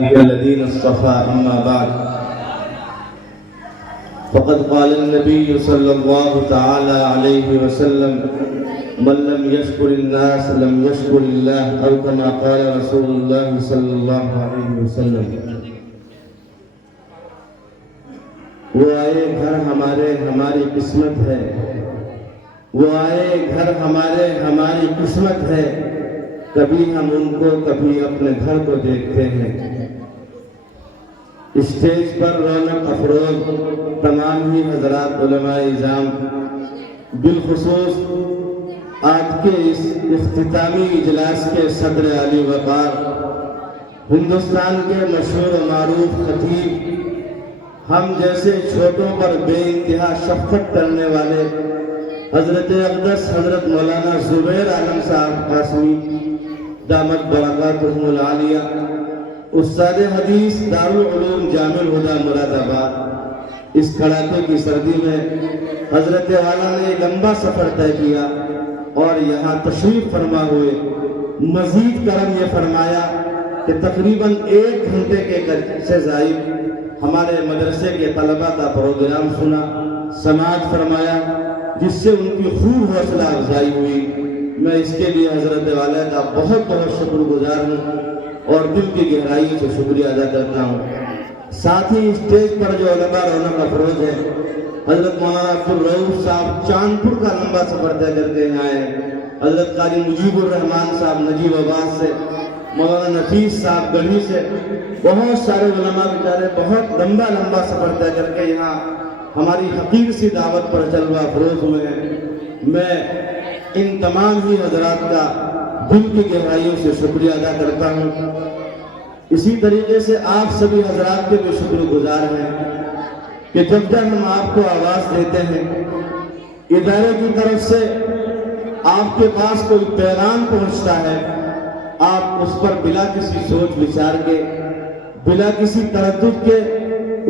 الذين اصطفى أما بعد فقد قال النبي صلى الله تعالى عليه وسلم من لم يشكر الناس لم يشكر الله أو كما قال رسول الله صلى الله عليه وسلم. وہ آئے گھر ہماری قسمت ہے، وہ آئے گھر ہماری قسمت ہے، کبھی ہم ان کو کبھی اپنے گھر کو دیکھتے ہیں. اسٹیج پر رونق افروز تمام ہی حضرات علماء اعظام، بالخصوص آج کے اس اختتامی اجلاس کے صدر علی وقار، ہندوستان کے مشہور و معروف خطیب، ہم جیسے چھوٹوں پر بے انتہا شفقت کرنے والے حضرت اقدس حضرت مولانا زبیر عالم صاحب قاسمی دامت برکاتہم العالیہ، استاد حدیث دارالعلوم جامع الہدیٰ مراد آباد، اس کڑاکے کی سردی میں حضرت والا نے لمبا سفر طے کیا اور یہاں تشریف فرما ہوئے. مزید کرم یہ فرمایا کہ تقریباً 1 گھنٹے کے سے زائد ہمارے مدرسے کے طلبہ کا پروگرام سنا، سماعت فرمایا، جس سے ان کی خوب حوصلہ افزائی ہوئی. میں اس کے لیے حضرت والا کا بہت بہت شکر گزار ہوں اور دل کی گہرائی سے شکریہ ادا کرتا ہوں. ساتھ ہی اسٹیج پر جو علماء رونق افروز ہے، حضرت مولانا عبدالرؤوف صاحب چاندپور کا لمبا سفر طے کر کے یہاں آئے، حضرت قاری مجیب الرحمان صاحب نجیب آباد سے، مولانا نفیس صاحب گڑھی سے، بہت سارے علماء بیچارے بہت لمبا سفر طے کر کے یہاں ہماری حقیر سی دعوت پر جلوہ افروز ہوئے ہیں. میں ان تمام ہی حضرات کا دل کی گہرائیوں سے شکریہ ادا کرتا ہوں. اسی طریقے سے آپ سبھی حضرات کے بھی شکر گزار ہیں کہ جب ہم آپ کو آواز دیتے ہیں، ادارے کی طرف سے آپ کے پاس کوئی پیغام پہنچتا ہے، آپ اس پر بلا کسی سوچ وچار کے، بلا کسی تردد کے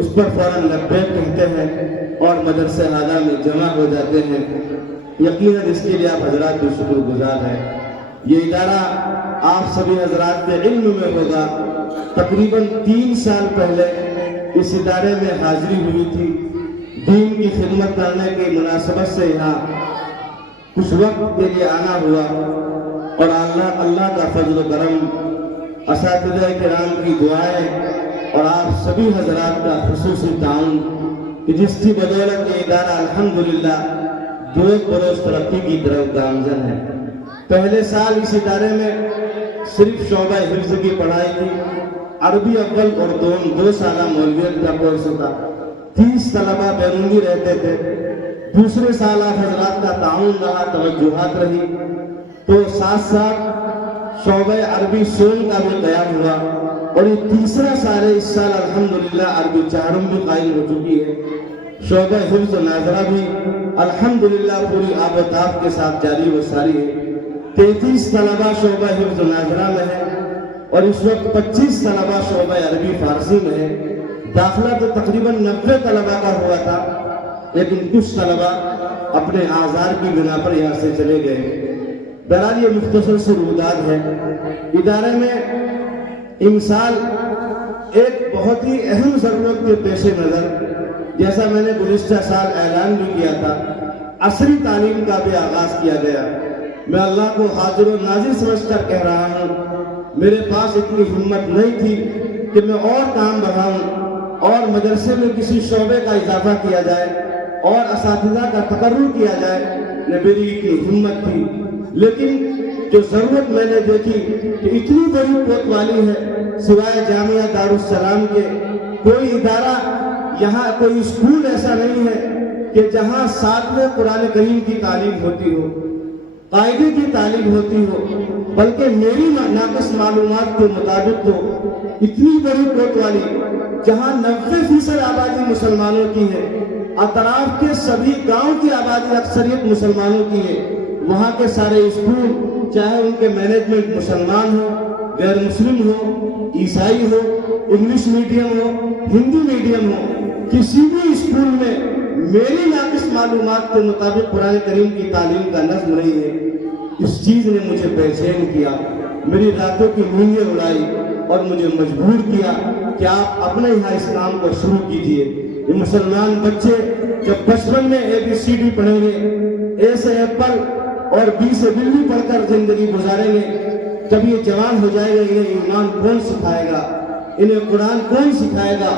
اس پر فوراً لبیک کہتے ہیں اور مدرسہ ہادہ میں جمع ہو جاتے ہیں. یقیناً اس کے لیے آپ حضرات بھی شکر گزار ہیں. یہ ادارہ آپ سبھی حضرات کے علم میں ہوگا، تقریباً 3 سال پہلے اس ادارے میں حاضری ہوئی تھی. دین کی خدمت کرنے کی مناسبت سے یہاں کچھ وقت کے لیے آنا ہوا اور اللہ کا فضل و کرم، اساتذہ کرام کی دعائیں اور آپ سبھی حضرات کا خصوصی تعاون کہ جس کی بدولت یہ ادارہ الحمدللہ روز بروز ترقی کی طرف گامزن ہے. پہلے سال اس ادارے میں صرف شعبہ حفظ کی پڑھائی تھی، عربی اول اور 2 سالہ مولویت کا کورس تھا، 30 طلبہ بیرونی رہتے تھے. دوسرے سال آپ حضرات کا تعاون رہا، توجہات رہی، تو ساتھ شعبہ عربی سون کا بھی قیام ہوا اور یہ تیسرا سال ہے. اس سال الحمدللہ عربی چہارم بھی قائم ہو چکی ہے. شعبہ حفظ و ناظرہ بھی الحمدللہ پوری آب و تاب کے ساتھ جاری و ساری ہے. 33 طلبہ شعبہ حفظ و ناظرہ میں ہے اور اس وقت 25 طلبہ شعبہ عربی فارسی میں ہے. داخلہ تو تقریباً 90 طلبہ کا ہوا تھا، لیکن کچھ طلبہ اپنے آزار کی بنا پر یہاں سے چلے گئے. بہرحال یہ مختصر سے روداد ہے. ادارے میں امسال ایک بہت ہی اہم ضرورت کے پیش نظر، جیسا میں نے گزشتہ سال اعلان بھی کیا تھا، عصری تعلیم کا بھی آغاز کیا گیا. میں اللہ کو حاضر و ناظر سمجھ کر کہہ رہا ہوں، میرے پاس اتنی ہمت نہیں تھی کہ میں اور کام بڑھاؤں اور مدرسے میں کسی شعبے کا اضافہ کیا جائے اور اساتذہ کا تقرر کیا جائے، نہ میری اتنی ہمت تھی. لیکن جو ضرورت میں نے دیکھی کہ اتنی بڑی کوتوالی ہے، سوائے جامعہ دارالسلام کے کوئی ادارہ، یہاں کوئی اسکول ایسا نہیں ہے کہ جہاں 7ویں قرآن کریم کی تعلیم ہوتی ہو، قاعدے کی تعلیم ہوتی ہو. بلکہ میری ناقص معلومات کے مطابق تو اتنی بڑی کوتوالی جہاں 90% آبادی مسلمانوں کی ہے، اطراف کے سبھی گاؤں کی آبادی اکثریت مسلمانوں کی ہے، وہاں کے سارے اسکول چاہے ان کے مینجمنٹ مسلمان ہو، غیر مسلم ہو، عیسائی ہو، انگلش میڈیم ہو، ہندی میڈیم ہو، کسی بھی اسکول میں میری ناقص معلومات کے مطابق قرآن کریم کی تعلیم کا نظم نہیں ہے. اس چیز نے مجھے بے چین کیا، میری راتوں کی نیندیں اڑائی. اور مجھے مجبور کیا کہ آپ اپنے یہاں اس کام کو شروع کیجئے۔ یہ مسلمان بچے جب بچپن میں ABCD پڑھیں گے، A سے ایپل اور B سے بلی پڑھ کر زندگی گزاریں گے، جب یہ جوان ہو جائے گا انہیں ایمان کون سکھائے گا، انہیں قرآن کون سکھائے گا،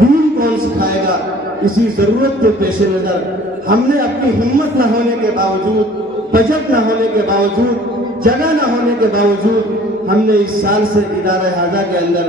دین کون سکھائے گا؟ اسی ضرورت کے پیش نظر ہم نے اپنی ہمت نہ ہونے کے باوجود، بجٹ نہ ہونے کے باوجود، جگہ نہ ہونے کے باوجود ہم نے اس سال سے ادارہ ہاضہ کے اندر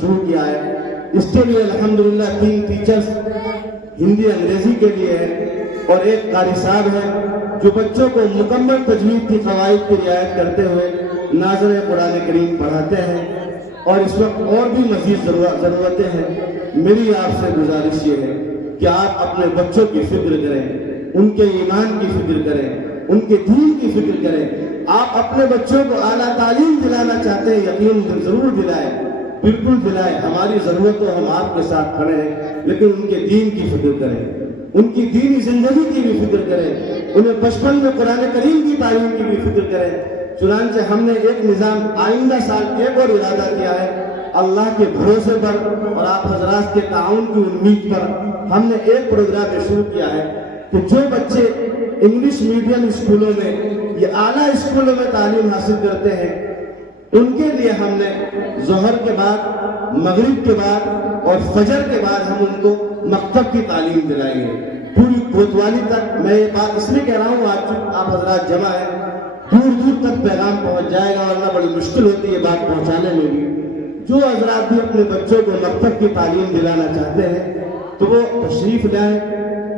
شروع کیا ہے۔ اس کے لیے الحمدللہ 3 ٹیچرز ہندی انگریزی کے لیے ہے اور ایک قاری صاحب ہے جو بچوں کو مکمل تجوید کی قواعد کی رعایت کرتے ہوئے ناظر قرآن کریم پڑھاتے ہیں، اور اس وقت اور بھی مزید ضرورتیں ہیں۔ میری آپ سے گزارش یہ ہے کہ آپ اپنے بچوں کی فکر کریں، ان کے ایمان کی فکر کریں، ان کے دین کی فکر کریں۔ آپ اپنے بچوں کو اعلیٰ تعلیم دلانا چاہتے ہیں، یقین ضرور دلائیں، بالکل دلائیں۔ ہماری ضرورت تو ہم آپ کے ساتھ کھڑے ہیں، لیکن ان کے دین کی فکر کریں، ان کی دینی زندگی کی بھی فکر کریں، انہیں بچپن میں قرآن کریم کی تعلیم کی بھی فکر کریں۔ چنانچہ ہم نے ایک نظام آئندہ سال ایک اور ارادہ کیا ہے، اللہ کے بھروسے پر اور آپ حضرات کے تعاون کی امید پر ہم نے ایک پروگرام شروع کیا ہے کہ جو بچے انگلش میڈیم اسکولوں میں یا اعلیٰ اسکولوں میں تعلیم حاصل کرتے ہیں، ان کے لیے ہم نے ظہر کے بعد، مغرب کے بعد اور فجر کے بعد ہم ان کو مکتب کی تعلیم دلائیں گے پوری کوتوالی تک۔ میں یہ بات اس لیے کہہ رہا ہوں، آج آپ حضرات جمع ہیں، دور دور تک پیغام پہنچ جائے گا، ورنہ بڑی مشکل ہوتی ہے بات پہنچانے میں بھی۔ جو حضرات بھی اپنے بچوں کو مکتب کی تعلیم دلانا چاہتے ہیں تو وہ تشریف لائیں،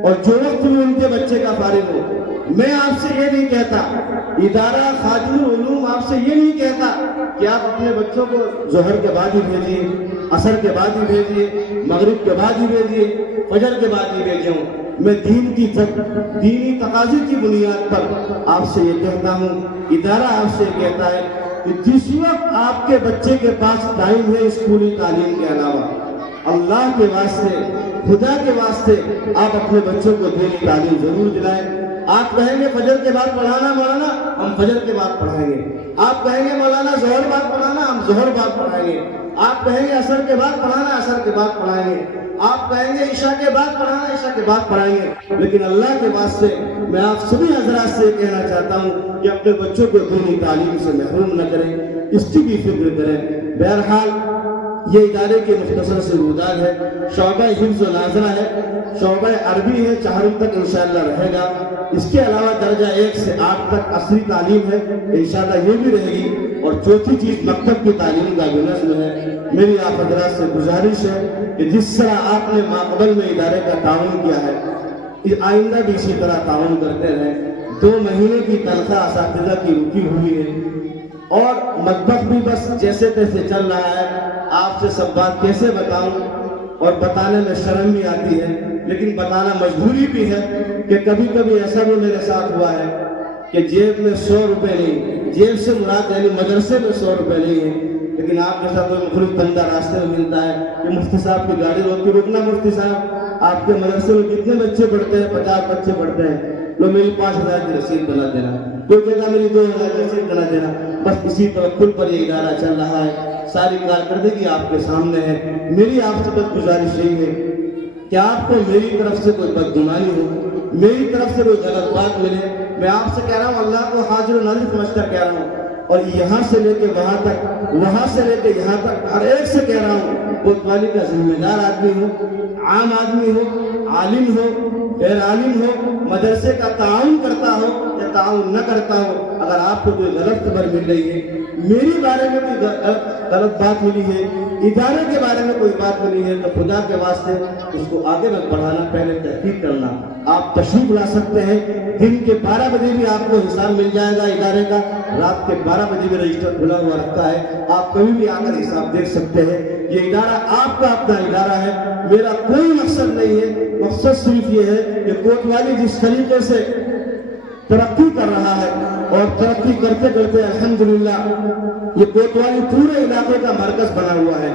اور جو وقت بھی ان کے بچے کا فارغ ہو، میں آپ سے یہ نہیں کہتا، ادارہ خادم العلوم آپ سے یہ نہیں کہتا کہ آپ اپنے بچوں کو ظہر کے بعد ہی بھیجیے، عصر کے بعد ہی بھیجیے، مغرب کے بعد ہی بھیجیے، فجر کے بعد ہی بھیجوں۔ میں دینی تقاضے کی بنیاد پر آپ سے یہ کہتا ہوں، ادارہ آپ سے کہتا ہے کہ جس وقت آپ کے بچے کے پاس ٹائم ہے اسکولی تعلیم کے علاوہ، اللہ کے واسطے، خدا کے واسطے آپ اپنے بچوں کو دینی تعلیم ضرور دلائیں۔ آپ کہیں گے فجر کے بعد پڑھانا مولانا، ہم فجر کے بعد پڑھائیں گے۔ آپ کہیں گے مولانا ظہر بعد پڑھانا، ہم ظہر بعد پڑھائیں گے۔ آپ کہیں گے عصر کے بعد پڑھانا، عصر کے بعد پڑھائیں گے۔ آپ کہیں گے عشاء کے بعد پڑھانا، عشاء کے بعد پڑھائیں گے۔ لیکن اللہ کے واسطے میں آپ سبھی حضرات سے کہنا چاہتا ہوں کہ اپنے بچوں کو دینی تعلیم سے محروم نہ کریں، اس کی بھی فکر کریں۔ بہرحال یہ ادارے کے مختصر سے روداد ہے، شعبہ حفظ و ناظرہ ہے، شعبہ عربی ہے، 4ویں تک انشاءاللہ رہے گا۔ اس کے علاوہ درجہ 1 سے 8 تک عصری تعلیم ہے، انشاءاللہ یہ بھی رہے گی، اور چوتھی چیز مکتب کی تعلیم کا بھی نظم ہے۔ میری آپ حضرات سے گزارش ہے کہ جس طرح آپ نے ماقبل میں ادارے کا تعاون کیا ہے، آئندہ بھی اسی طرح تعاون کرتے رہیں۔ 2 مہینے کی تنخواہ اساتذہ کی رکی ہوئی ہے، اور مطبخ بھی بس جیسے تیسے چل رہا ہے۔ آپ سے سب بات کیسے بتاؤں، اور بتانے میں شرم بھی آتی ہے، لیکن بتانا مجبوری بھی ہے کہ کبھی کبھی ایسا بھی میرے ساتھ ہوا ہے کہ جیب میں 100 روپے نہیں، جیب سے مراد یعنی مدرسے میں 100 روپے نہیں ہے، لیکن آپ کے ساتھ کوئی مخلص بندہ راستے میں ملتا ہے کہ مفتی صاحب کی گاڑی روک کے رکنا، مفتی صاحب آپ کے مدرسے میں کتنے بچے پڑھتے ہیں؟ 50 بچے پڑھتے ہیں، لو میری 5000 کی رسید بنا دینا، کوئی کہتا میری 2000 کی رسید بنا دینا۔ بس اسی توکل پر یہ ادارہ چل رہا ہے، ساری کارکردگی آپ کے سامنے ہے۔ میری آپ سے بس گزارش یہی ہے کہ آپ کو میری طرف سے کوئی بدگمانی ہو، میری طرف سے کوئی غلط بات ملے، میں آپ سے کہہ رہا ہوں، اللہ کو حاضر و ناظر سمجھ کر کہہ رہا ہوں، اور یہاں سے لے کے وہاں تک، وہاں سے لے کے یہاں تک ہر ایک سے کہہ رہا ہوں، کوتوالی کا ذمہ دار آدمی ہو، عام آدمی ہو، عالم ہو، غیر عالم ہو، مدرسے کا تعاون کرتا ہو یا تعاون نہ کرتا ہو، اگر آپ کو کوئی غلط خبر مل رہی ہے، میری بارے میں کوئی غلط بات ملی ہے، ادارے کے بارے میں کوئی بات ملی ہے، تو خدا کے واسطے اس کو آگے مت بڑھانا، پہلے تحقیق کرنا۔ آپ تشریف لا سکتے ہیں، دن کے 12 بجے بھی آپ کو حساب مل جائے گا ادارے کا، رات کے 12 بجے بھی رجسٹر کھلا ہوا رکھتا ہے، آپ کبھی بھی آ کر حساب دیکھ سکتے ہیں۔ یہ ادارہ آپ کا اپنا ادارہ ہے، میرا کوئی مقصد نہیں ہے، مقصد صرف یہ ہے کہ کوتوالی جس طریقے سے ترقی کر رہا ہے، اور ترقی کرتے کرتے الحمدللہ یہ کوتوالی پورے علاقے کا مرکز بنا ہوا ہے۔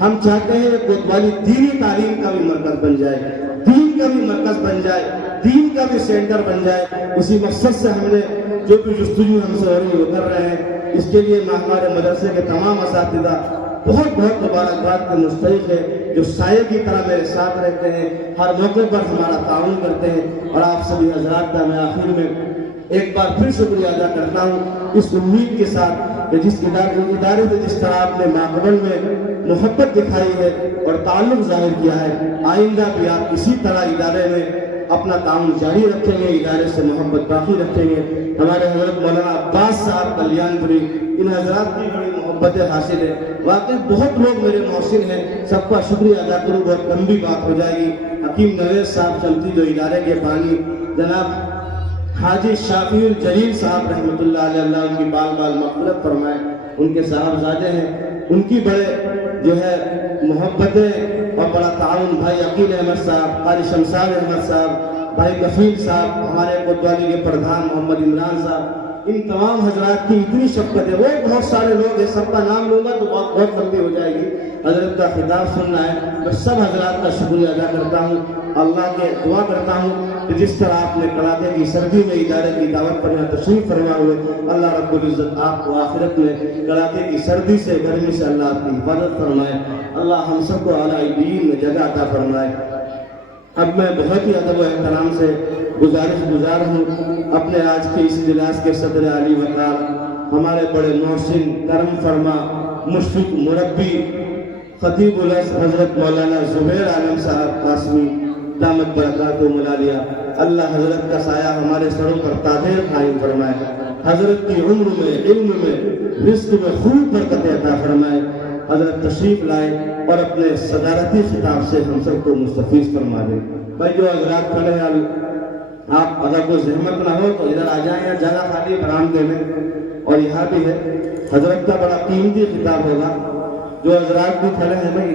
ہم چاہتے ہیں کہ کوتوالی دینی تعلیم کا بھی مرکز بن جائے، دین کا بھی مرکز بن جائے، دین کا بھی سینٹر بن جائے۔ اسی مقصد سے ہم نے جو بھی جستجو ہم سے ہو رہی وہ کر رہے ہیں، اس کے لیے میں ہمارے مدرسے کے تمام اساتذہ بہت بہت مبارکباد کے مستحق ہے، جو سائے کی طرح میرے ساتھ رہتے ہیں، ہر موقع پر ہمارا تعاون کرتے ہیں۔ اور آپ سبھی حضرات کا میں آخر میں ایک بار پھر شکریہ ادا کرتا ہوں، اس امید کے ساتھ کہ جس ادارے سے جس طرح آپ نے ماقبل میں محبت دکھائی ہے اور تعلق ظاہر کیا ہے، آئندہ بھی آپ اسی طرح ادارے میں اپنا تعاون جاری رکھیں گے، ادارے سے محبت باقی رکھیں گے۔ ہمارے حضرت مولانا عباس صاحب کلیان پوری، ان حضرات کی بڑی محبت حاصل ہے، واقعی بہت لوگ میرے محسن ہیں، سب کا شکریہ ادا کروں، بہت لمبی بات ہو جائے گی۔ حکیم نویز صاحب چمتی جو ادارے کے بانی، جناب حاجی شافی الجلیل صاحب رحمۃ اللہ علیہ، اللہ ان کی بال بال مغفرت فرمائے، ان کے صاحبزادے ہیں، ان کی بڑے جو ہے محبتیں اور بڑا تعاون، بھائی عقیل احمد صاحب، قاری شمشاد احمد صاحب، بھائی کفیل صاحب، ہمارے کوتوالی کے پردھان محمد عمران صاحب، ان تمام حضرات کی اتنی شفقت ہے۔ وہ بہت سارے لوگ ہیں، سب کا نام لوں گا تو بہت لمبی ہو جائے گی، حضرت کا خطاب سننا ہے۔ میں سب حضرات کا شکریہ ادا کرتا ہوں، اللہ کے دعا کرتا ہوں کہ جس طرح آپ نے کڑاکے کی سردی میں ادارے کی دعوت پر یہاں تشریف فرما ہوئے، اللہ رب العزت آپ کو آخرت میں کڑاکے کی سردی سے، گرمی سے اللہ آپ کی حفاظت فرمائے، اللہ ہم سب کو اعلیٰ دین میں جگہ عطا فرمائے۔ اب میں بہت ہی ادب و احترام سے گزار ہوں اپنے آج کے اس اجلاس کے صدر عالی وقار، ہمارے بڑے محسن، کرم فرما، مشفق، مربی، خطیب الاسد حضرت مولانا زبیر عالم صاحب قاسمی دامت برکاتہم العالیہ، اللہ حضرت کا سایہ ہمارے سروں پر تاجر قائم فرمائے، حضرت کی عمر میں، علم میں، رزق میں خوب برکت عطا فرمائے۔ حضرت تشریف لائے اور اپنے صدارتی خطاب سے ہم سب کو مستفیض فرما دے۔ بھائی جو حضرات کھڑے ہیں، آپ اگر کوئی زحمت نہ ہو تو ادھر آ جائیں، یا جگہ خالی برآمدے میں، اور یہاں بھی ہے، حضرت کا بڑا قیمتی خطاب ہوگا، جو حضرات بھی کھڑے ہیں میں